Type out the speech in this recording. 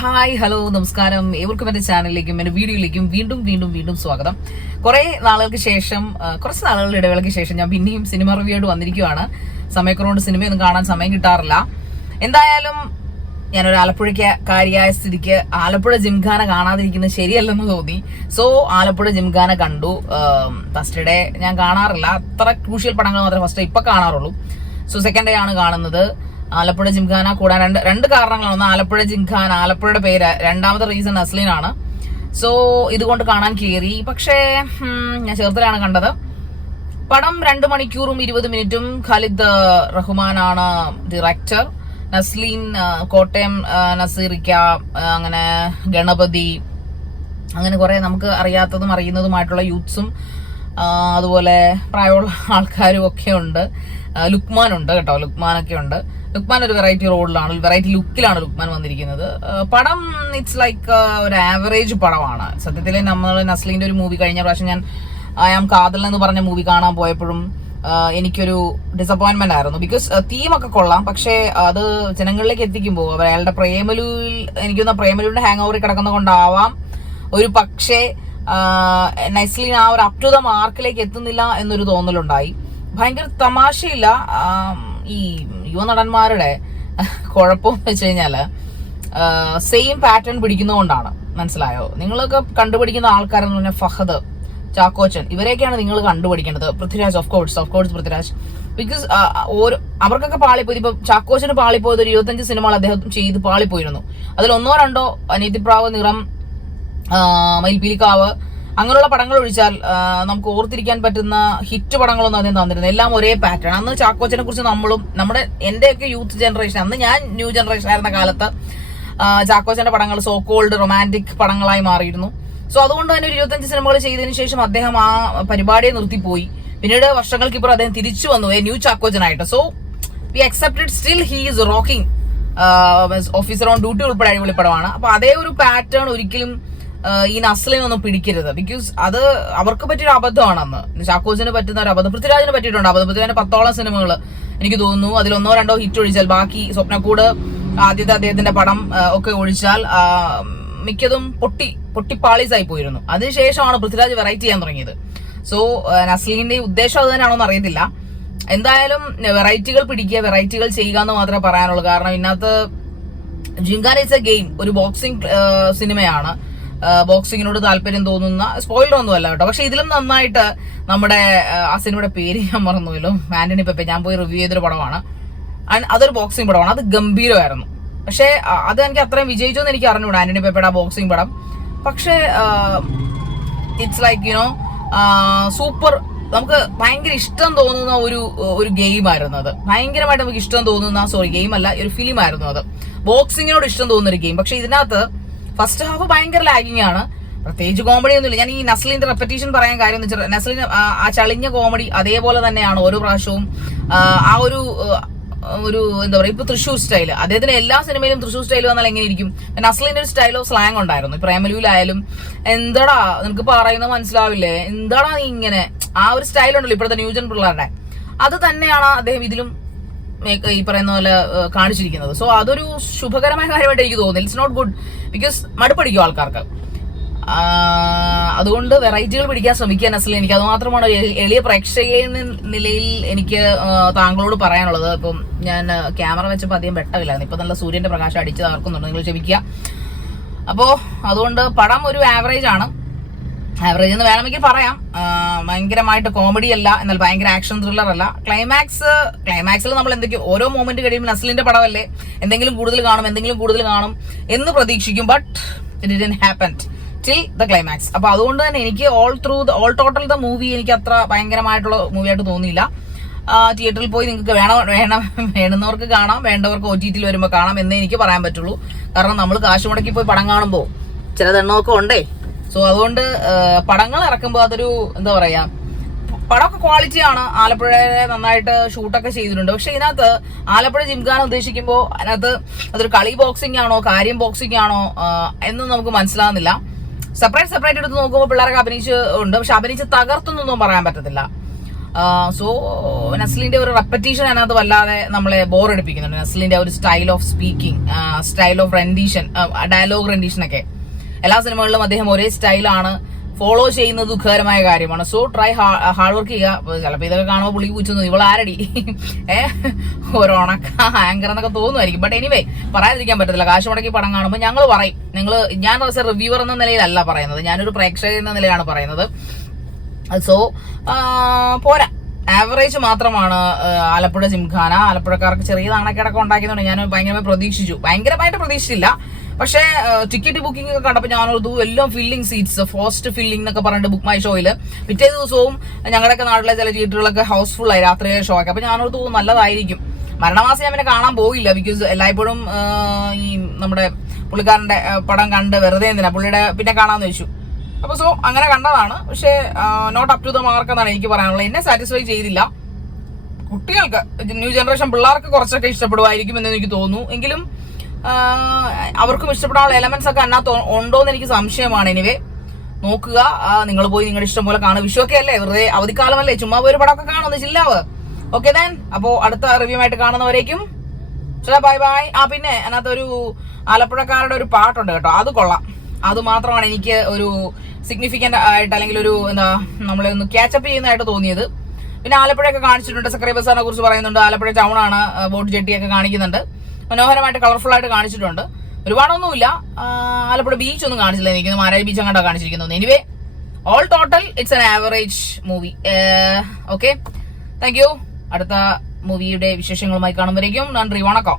Hi hello നമസ്കാരം. ഏവർക്കും എന്റെ ചാനലിലേക്കും എന്റെ വീഡിയോയിലേക്കും വീണ്ടും വീണ്ടും വീണ്ടും സ്വാഗതം. കുറച്ച് നാളുകളുടെ ഇടവേളയ്ക്ക് ശേഷം ഞാൻ പിന്നെയും സിനിമ റിവ്യൂ ആയിട്ട് വന്നിരിക്കുകയാണ്. സമയക്കുറവുകൊണ്ട് സിനിമയൊന്നും കാണാൻ സമയം കിട്ടാറില്ല. എന്തായാലും ഞാനൊരു ആലപ്പുഴക്കാരിയായ സ്ഥിതിക്ക് ആലപ്പുഴ ജിംഖാന കാണാതിരിക്കുന്നത് ശരിയല്ലെന്ന് തോന്നി. സോ ആലപ്പുഴ ജിംഖാന കണ്ടു. ഫസ്റ്റ് ഡേ ഞാൻ കാണാറില്ല, അത്ര ക്രൂഷ്യൽ പടങ്ങൾ മാത്രമേ ഫസ്റ്റ് ഡേ ഇപ്പൊ കാണാറുള്ളൂ. സോ സെക്കൻഡ് ഡേ ആണ് കാണുന്നത്. ആലപ്പുഴ ജിംഖാന കൂടാൻ രണ്ട് കാരണങ്ങളാണ്. ഒന്ന് ആലപ്പുഴ ജിംഖാന, ആലപ്പുഴയുടെ പേര്. രണ്ടാമത്തെ റീസൺ നസ്ലിനാണ്. സോ ഇതുകൊണ്ട് കാണാൻ കയറി. പക്ഷേ ഞാൻ ചേർത്തലാണ് കണ്ടത്. പടം 2 മണിക്കൂറും 20 മിനിറ്റും. ഖാലിദ് റഹ്മാനാണ് ഡയറക്ടർ. നസ്ലീൻ, കോട്ടയം നസീറിക്ക, അങ്ങനെ ഗണപതി, അങ്ങനെ കുറെ നമുക്ക് അറിയാത്തതും അറിയുന്നതുമായിട്ടുള്ള യൂത്ത്സും അതുപോലെ പ്രായമുള്ള ആൾക്കാരും ഒക്കെ ഉണ്ട്. ലുക്മാൻ ഉണ്ട് കേട്ടോ, ലുക്മാനൊക്കെ ഉണ്ട്. ലുക്മാൻ ഒരു വെറൈറ്റി റോളിലാണ്, വെറൈറ്റി ലുക്കിലാണ് ലുക്മാൻ വന്നിരിക്കുന്നത്. പടം ഇറ്റ്സ് ലൈക്ക് ഒരു ആവറേജ് പടമാണ് സത്യത്തിൽ. നമ്മൾ നസ്ലിന്റെ ഒരു മൂവി കഴിഞ്ഞ പ്രാവശ്യം ഞാൻ ആം കാതൽ എന്ന് പറഞ്ഞ മൂവി കാണാൻ പോയപ്പോഴും എനിക്കൊരു ഡിസപ്പോയിന്റ്മെന്റ് ആയിരുന്നു. ബിക്കോസ് തീമൊക്കെ കൊള്ളാം, പക്ഷേ അത് ജനങ്ങളിലേക്ക് എത്തിക്കുമ്പോൾ അയാളുടെ എനിക്കൊന്ന് പ്രേമലുവിന്റെ ഹാങ് ഓവറിൽ കിടക്കുന്ന കൊണ്ടാവാം ഒരു പക്ഷേ നസ്ലിൻ ആ ഒരു അപ് ടു ദ മാർക്കിലേക്ക് എത്തുന്നില്ല എന്നൊരു തോന്നലുണ്ടായി. ഭയങ്കര തമാശയില്ല. ഈ യുവനടന്മാരുടെ കുഴപ്പമെന്ന് വെച്ച് കഴിഞ്ഞാല് സെയിം പാറ്റേൺ പിടിക്കുന്നതുകൊണ്ടാണ്. മനസ്സിലായോ? നിങ്ങളൊക്കെ കണ്ടുപിടിക്കുന്ന ആൾക്കാരെന്ന് പറഞ്ഞാൽ ഫഹദ്, ചാക്കോച്ചൻ, ഇവരെയൊക്കെയാണ് നിങ്ങൾ കണ്ടുപിടിക്കേണ്ടത്. Prithviraj, of course Prithviraj. Because അവർക്കൊക്കെ പാളിപ്പോയി. ഇപ്പൊ ചാക്കോച്ചന് പാളിപ്പോയത് ഒരു 25 സിനിമകൾ അദ്ദേഹം ചെയ്ത് പാളിപ്പോയിരുന്നു. അതിൽ 1-2 അനിയത്തിപ്രാവ്, നിറം, മയിൽപീലിക്കാവ്, അങ്ങനെയുള്ള പടങ്ങൾ ഒഴിച്ചാൽ നമുക്ക് ഓർത്തിരിക്കാൻ പറ്റുന്ന ഹിറ്റ് പടങ്ങളൊന്നും അദ്ദേഹം തന്നിരുന്നത്. എല്ലാം ഒരേ പാറ്റേൺ. അന്ന് ചാക്കോച്ചനെ കുറിച്ച് എന്റെയൊക്കെ യൂത്ത് ജനറേഷൻ, അന്ന് ഞാൻ ന്യൂ ജനറേഷൻ ആയിരുന്ന കാലത്ത് ചാക്കോച്ചന്റെ പടങ്ങൾ സോ കോൾഡ് റൊമാൻറ്റിക് പടങ്ങളായി മാറിയിരുന്നു. സോ അതുകൊണ്ട് തന്നെ ഒരു 25 സിനിമകൾ ചെയ്തതിനു ശേഷം അദ്ദേഹം ആ പരിപാടിയെ നിർത്തിപ്പോയി. പിന്നീട് വർഷങ്ങൾക്കിപ്പുറം അദ്ദേഹം തിരിച്ചു വന്നു ന്യൂ ചാക്കോച്ചനായിട്ട്. So we accepted. Still he is rocking. Officer on duty ഉൾപ്പെടെ അടിപൊളി പടമാണ്. അപ്പൊ അതേ ഒരു പാറ്റേൺ ഒരിക്കലും ഈ നസ്ലിനൊന്നും പിടിക്കരുത്. ബിക്കോസ് അത് അവർക്ക് പറ്റിയൊരു അബദ്ധമാണ്. അന്ന് ചാക്കോച്ചിന് പറ്റുന്ന ഒരു അബദ്ധം പൃഥ്വിരാജിന് പറ്റിയിട്ടുണ്ട്. പൃഥ്വിരാജിന് 10ഓളം സിനിമകൾ എനിക്ക് തോന്നുന്നു. അതിൽ 1-2 ഹിറ്റ് ഒഴിച്ചാൽ ബാക്കി സ്വപ്നക്കൂട്, ആദ്യത്തെ അദ്ദേഹത്തിന്റെ പടം ഒക്കെ ഒഴിച്ചാൽ മിക്കതും പൊട്ടിപ്പാളീസായി പോയിരുന്നു. അതിനുശേഷമാണ് പൃഥ്വിരാജ് വെറൈറ്റി ചെയ്യാൻ തുടങ്ങിയത്. സോ നസ്ലിന്റെ ഉദ്ദേശം അത് തന്നെയാണോന്ന് അറിയത്തില്ല. എന്തായാലും വെറൈറ്റികൾ പിടിക്കുക, വെറൈറ്റികൾ ചെയ്യുക എന്ന് മാത്രമേ പറയാനുള്ളൂ. കാരണം ഇതിനകത്ത് ജിംഖാന ഇറ്റ്സ് എ ഗെയിം, ഒരു ബോക്സിംഗ് സിനിമയാണ്. ബോക്സിങ്ങിനോട് താല്പര്യം തോന്നുന്ന, സ്പോയിലർ ഒന്നും അല്ല കേട്ടോ. പക്ഷെ ഇതിലും നന്നായിട്ട് നമ്മുടെ ആ സിനിമയുടെ പേര് ഞാൻ മറന്നുവല്ലോ, ആന്റണി പെപ്പെ. ഞാൻ പോയി റിവ്യൂ ചെയ്തൊരു പടമാണ്. അതൊരു ബോക്സിംഗ് പടമാണ്. അത് ഗംഭീരമായിരുന്നു. പക്ഷെ അത് എനിക്ക് അത്രയും വിജയിച്ചു എന്ന് എനിക്ക് അറിഞ്ഞൂടാ, ആന്റണി പെപ്പയുടെ ആ ബോക്സിംഗ് പടം. പക്ഷെ ഇറ്റ്സ് ലൈക്ക് സൂപ്പർ. നമുക്ക് ഭയങ്കര ഇഷ്ടം തോന്നുന്ന ഒരു ഗെയിമായിരുന്നു അത്. ഭയങ്കരമായിട്ട് നമുക്ക് ഇഷ്ടം തോന്നുന്ന, ഗെയിം അല്ല, ഒരു ഫിലിം ആയിരുന്നു അത്. ബോക്സിങ്ങിനോട് ഇഷ്ടം തോന്നുന്ന ഒരു ഗെയിം. പക്ഷെ ഇതിനകത്ത് ഫസ്റ്റ് ഹാഫ് ഭയങ്കര ലാഗിങ് ആണ്. പ്രത്യേകിച്ച് കോമഡി ഒന്നുമില്ല. ഞാൻ ഈ നസ്ലിന്റെ റെപ്പറ്റീഷൻ പറയാൻ കാര്യം എന്ന് വെച്ചാൽ നസ്ലിൻ ആ ചളിഞ്ഞ കോമഡി അതേപോലെ തന്നെയാണ് ഓരോ പ്രാവശ്യവും. ആ ഒരു എന്താ പറയുക, ഇപ്പൊ തൃശ്ശൂർ സ്റ്റൈല്, അദ്ദേഹത്തിന് എല്ലാ സിനിമയിലും തൃശ്ശൂർ സ്റ്റൈൽ വന്നാൽ എങ്ങനെ ഇരിക്കും? നസ്ലിന്റെ ഒരു സ്റ്റൈൽ ഓഫ് സ്ലാങ് ഉണ്ടായിരുന്നു. പ്രേമലുവിലായാലും എന്താടാ നിനക്ക് പറയുന്നത് മനസ്സിലാവില്ലേ, എന്താടാ നീ ഇങ്ങനെ, ആ ഒരു സ്റ്റൈൽ ഉണ്ടല്ലോ ഇപ്പോഴത്തെ ന്യൂജൻ പിള്ളേരുടെ. അത് തന്നെയാണ് അദ്ദേഹം ഇതിലും ഈ പറയുന്ന പോലെ കാണിച്ചിരിക്കുന്നത്. സോ അതൊരു ശുഭകരമായ കാര്യമായിട്ട് എനിക്ക് തോന്നുന്നു. It's not good. ബിക്കോസ് മടുപ്പടിക്കും ആൾക്കാർക്ക്. അതുകൊണ്ട് വെറൈറ്റികൾ പിടിക്കാൻ ശ്രമിക്കുക നസ്ലിൻ. എനിക്ക് അത് മാത്രമാണ് എളിയ പ്രേക്ഷക എന്ന നിലയിൽ എനിക്ക് താങ്കളോട് പറയാനുള്ളത്. ഇപ്പം ഞാൻ ക്യാമറ വെച്ചപ്പോൾ അധികം വെട്ടമില്ലായിരുന്നു. ഇപ്പൊ നല്ല സൂര്യന്റെ പ്രകാശം അടിച്ച് തകർക്കുന്നുണ്ട്, നിങ്ങൾ ക്ഷമിക്കുക. അപ്പോ അതുകൊണ്ട് പടം ഒരു ആവറേജ് ആണ്. ആവറേജ് എന്ന് വേണമെങ്കിൽ പറയാം. ഭയങ്കരമായിട്ട് കോമഡി അല്ല, എന്നാൽ ഭയങ്കര ആക്ഷൻ ത്രില്ലർ അല്ല. ക്ലൈമാക്സിൽ നമ്മൾ എന്തൊക്കെയോ ഓരോ മൊമെന്റ് കഴിയുമ്പോൾ നസ്ലിന്റെ പടമല്ലേ, എന്തെങ്കിലും കൂടുതൽ കാണും എന്ന് പ്രതീക്ഷിക്കും. But it didn't happen till the climax. അപ്പൊ അതുകൊണ്ട് തന്നെ എനിക്ക് ഓൾ ടോട്ടൽ ദ മൂവി എനിക്ക് അത്ര ഭയങ്കരമായിട്ടുള്ള മൂവിയായിട്ട് തോന്നിയില്ല. തിയേറ്ററിൽ പോയി നിങ്ങൾക്ക് വേണമെന്നവർക്ക് കാണാം, വേണ്ടവർക്ക് OTT വരുമ്പോൾ കാണാം എന്നേ എനിക്ക് പറയാൻ പറ്റുള്ളൂ. കാരണം നമ്മൾ കാശ് മുടക്കി പോയി പടം കാണുമ്പോൾ ചിലതെണ്ണമൊക്കെ ഉണ്ടേ. സോ അതുകൊണ്ട് പടങ്ങൾ ഇറക്കുമ്പോൾ അതൊരു എന്താ പറയാ, പടമൊക്കെ ക്വാളിറ്റിയാണ്. ആലപ്പുഴയെ നന്നായിട്ട് ഷൂട്ടൊക്കെ ചെയ്തിട്ടുണ്ട്. പക്ഷെ ഇതിനകത്ത് ആലപ്പുഴ ജിംഖാന ഉദ്ദേശിക്കുമ്പോൾ അതിനകത്ത് അതൊരു കളി ബോക്സിംഗ് ആണോ കാര്യം ബോക്സിംഗ് ആണോ എന്നും നമുക്ക് മനസ്സിലാകുന്നില്ല. സെപ്പറേറ്റ് എടുത്ത് നോക്കുമ്പോൾ പിള്ളേരൊക്കെ അഭിനയിച്ച് ഉണ്ട്. പക്ഷെ അഭിനയിച്ച് തകർത്തൊന്നും പറയാൻ പറ്റത്തില്ല. സോ നസ്ലിന്റെ ഒരു റെപ്പറ്റീഷൻ അതിനകത്ത് വല്ലാതെ നമ്മളെ ബോറടിപ്പിക്കുന്നുണ്ട്. നസ്ലിന്റെ ഒരു style of speaking, style of rendition, dialogue rendition ഒക്കെ എല്ലാ സിനിമകളിലും അദ്ദേഹം ഒരേ സ്റ്റൈലാണ് ഫോളോ ചെയ്യുന്നത്. ദുഃഖകരമായ കാര്യമാണ്. സോ ട്രൈ ഹാർഡ് വർക്ക് ചെയ്യുക. ചിലപ്പോൾ ഇതൊക്കെ കാണുമ്പോൾ പുളി പൂച്ചൊന്നും ഇവൾ ആരടി ഒരു ഉണക്ക ആങ്കർ എന്നൊക്കെ തോന്നുമായിരിക്കും. ബട്ട് എനിവേ പറയാതിരിക്കാൻ പറ്റത്തില്ല. കാശ് മുടക്കി പടം കാണുമ്പോൾ ഞങ്ങൾ പറയും, ഞാൻ റിവ്യൂവർ എന്ന നിലയിലല്ല പറയുന്നത്, ഞാനൊരു പ്രേക്ഷകൻ എന്ന നിലയിലാണ് പറയുന്നത്. സോ പോരാ, ആവറേജ് മാത്രമാണ് ആലപ്പുഴ ജിംഖാന. ആലപ്പുഴക്കാർക്ക് ചെറിയ നാണക്കേടൊക്കെ ഉണ്ടാക്കിയതുകൊണ്ട് ഞാൻ ഭയങ്കരമായിട്ട് പ്രതീക്ഷിച്ചില്ല. പക്ഷേ ടിക്കറ്റ് ബുക്കിംഗ് ഒക്കെ കണ്ടപ്പോൾ ഞാനോർത്തു എല്ലാം ഫില്ലിംഗ് സീറ്റ്സ്, ഫസ്റ്റ് ഫില്ലിംഗ് എന്നൊക്കെ പറഞ്ഞിട്ട് ബുക്ക് മൈ ഷോയിൽ പിറ്റേ ദിവസവും ഞങ്ങളുടെയൊക്കെ നാട്ടിലെ ചില തിയേറ്ററുകളൊക്കെ ഹൗസ്ഫുൾ ആയി രാത്രിയിലെ ഷോ ഒക്കെ. അപ്പോൾ ഞാനോർത്തു നല്ലതായിരിക്കും. മരണമാസം ഞാൻ പിന്നെ കാണാൻ പോയില്ല, ബിക്കോസ് എല്ലായ്പ്പോഴും ഈ നമ്മുടെ പുള്ളിക്കാരന്റെ പടം കണ്ട് വെറുതെ എന്തിനാ പുള്ളിയുടെ പിന്നെ കാണാമെന്ന് വെച്ചു. അപ്പോൾ സോ അങ്ങനെ കണ്ടതാണ്. പക്ഷേ not up to the mark എന്നാണ് എനിക്ക് പറയാനുള്ളത്. എന്നെ സാറ്റിസ്ഫൈ ചെയ്തില്ല. കുട്ടികൾക്ക്, ന്യൂ ജനറേഷൻ പിള്ളേർക്ക് കുറച്ചൊക്കെ ഇഷ്ടപ്പെടുമായിരിക്കും എന്ന് എനിക്ക് തോന്നുന്നു. എങ്കിലും അവർക്കും ഇഷ്ടപ്പെടാനുള്ള എലമെന്റ്സ് ഒക്കെ അതിനകത്ത് ഉണ്ടോ എന്ന് എനിക്ക് സംശയമാണ്. എനിവേ നോക്കുക, നിങ്ങൾ പോയി നിങ്ങളുടെ ഇഷ്ടം പോലെ കാണുക. വിഷുവൊക്കെ അല്ലേ, വെറുതെ അവധിക്കാലമല്ലേ, ചുമ്മാ ഒരു പടമൊക്കെ കാണുമെന്ന് ചില്ലാവ്. ഓക്കെ ദാൻ, അപ്പോൾ അടുത്ത റിവ്യൂ ആയിട്ട് കാണുന്നവരേക്കും ബൈ ബൈ. പിന്നെ അതിനകത്തൊരു ആലപ്പുഴക്കാരുടെ ഒരു പാട്ടുണ്ട് കേട്ടോ, അത് കൊള്ളാം. അത് മാത്രമാണ് എനിക്ക് ഒരു സിഗ്നിഫിക്കന്റ് ആയിട്ട് അല്ലെങ്കിൽ ഒരു നമ്മളെ ഒന്ന് ക്യാച്ചപ്പ് ചെയ്യുന്നതായിട്ട് തോന്നിയത്. പിന്നെ ആലപ്പുഴയൊക്കെ കാണിച്ചിട്ടുണ്ട്, സക്രിയ ബസാറിനെ കുറിച്ച് പറയുന്നുണ്ട്. ആലപ്പുഴ ടൗൺ ആണ്, ബോട്ട് ജെട്ടിയൊക്കെ കാണിക്കുന്നുണ്ട്. മനോഹരമായിട്ട് കളർഫുൾ ആയിട്ട് കാണിച്ചിട്ടുണ്ട്. ഒരുപാടൊന്നുമില്ല. ആലപ്പുഴ ബീച്ച് ഒന്നും കാണിച്ചില്ല, എനിക്ക് മാരാരി ബീച്ച് അങ്ങോട്ടാണ് കാണിച്ചിരിക്കുന്നത്. Anyway all total it's an average movie. Okay, thank you. അടുത്ത മൂവിയുടെ വിശേഷങ്ങളുമായി കാണുമ്പോഴേക്കും നന്ദി, വണക്കം.